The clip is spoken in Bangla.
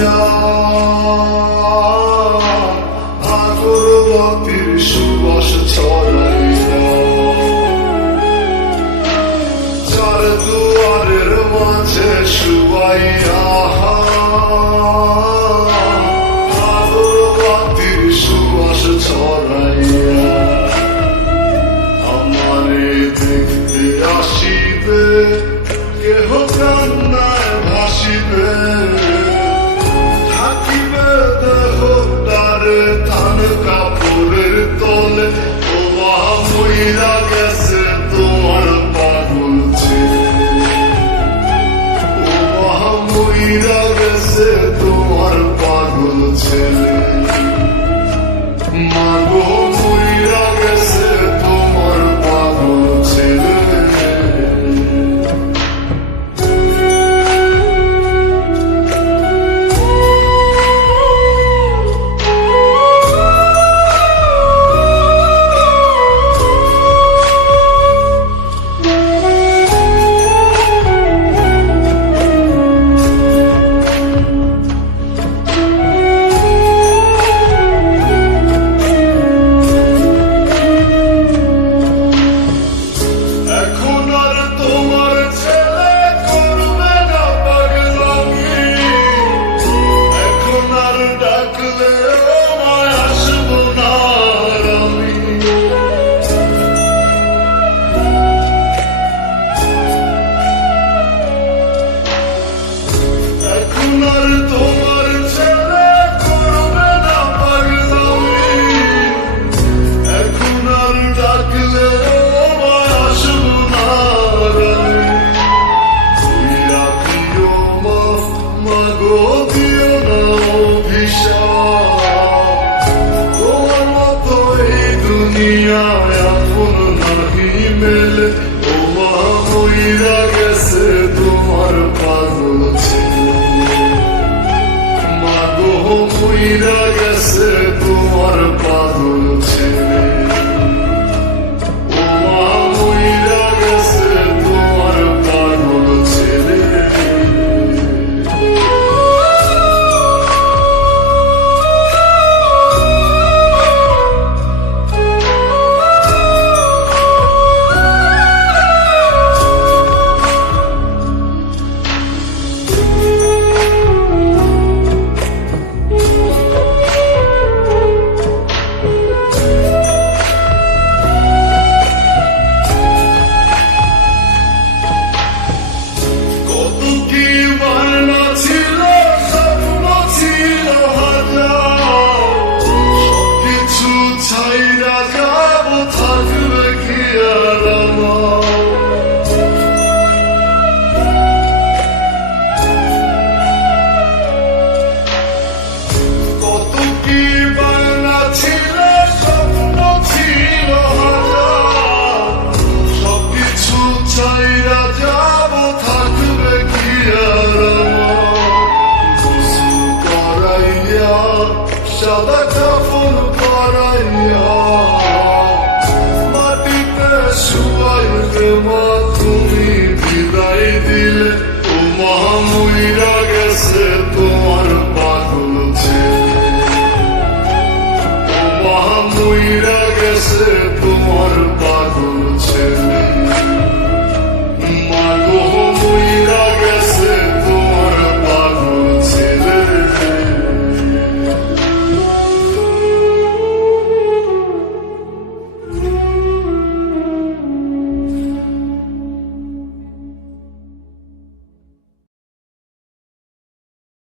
ছড়াইয়া আগরবাতির সুবাস ছড়াইয়া চার দুয়ারের মাঝে শুয়াইয়া আগরবাতির সুবাস ছড়াইয়া আমারে দেখতে আসিবে কেহ কান্নায় ভাসিবে থাকিবে দেহ তারে ধান কাপড়ের তলে ও মইরা গেছে তোমার পাগল ছেলে ও মইরা গেছে তোমার পাগল ছেলে মাগো মইরা গেছে তোমার পাগল ছেলে তোমার পাগল ছেলে মাগো মইরা গেছে তোমার পাগল ছেলে ও মইরা গেছে তোমার পাগল ছেলে সাদা কাফন পরাইয়া মাটিতে শুয়াইতে মা তুমি বিদায় দিলে ও মা মইরা গেছে তোমার পাগল ছেলে ও মা মইরা গেছে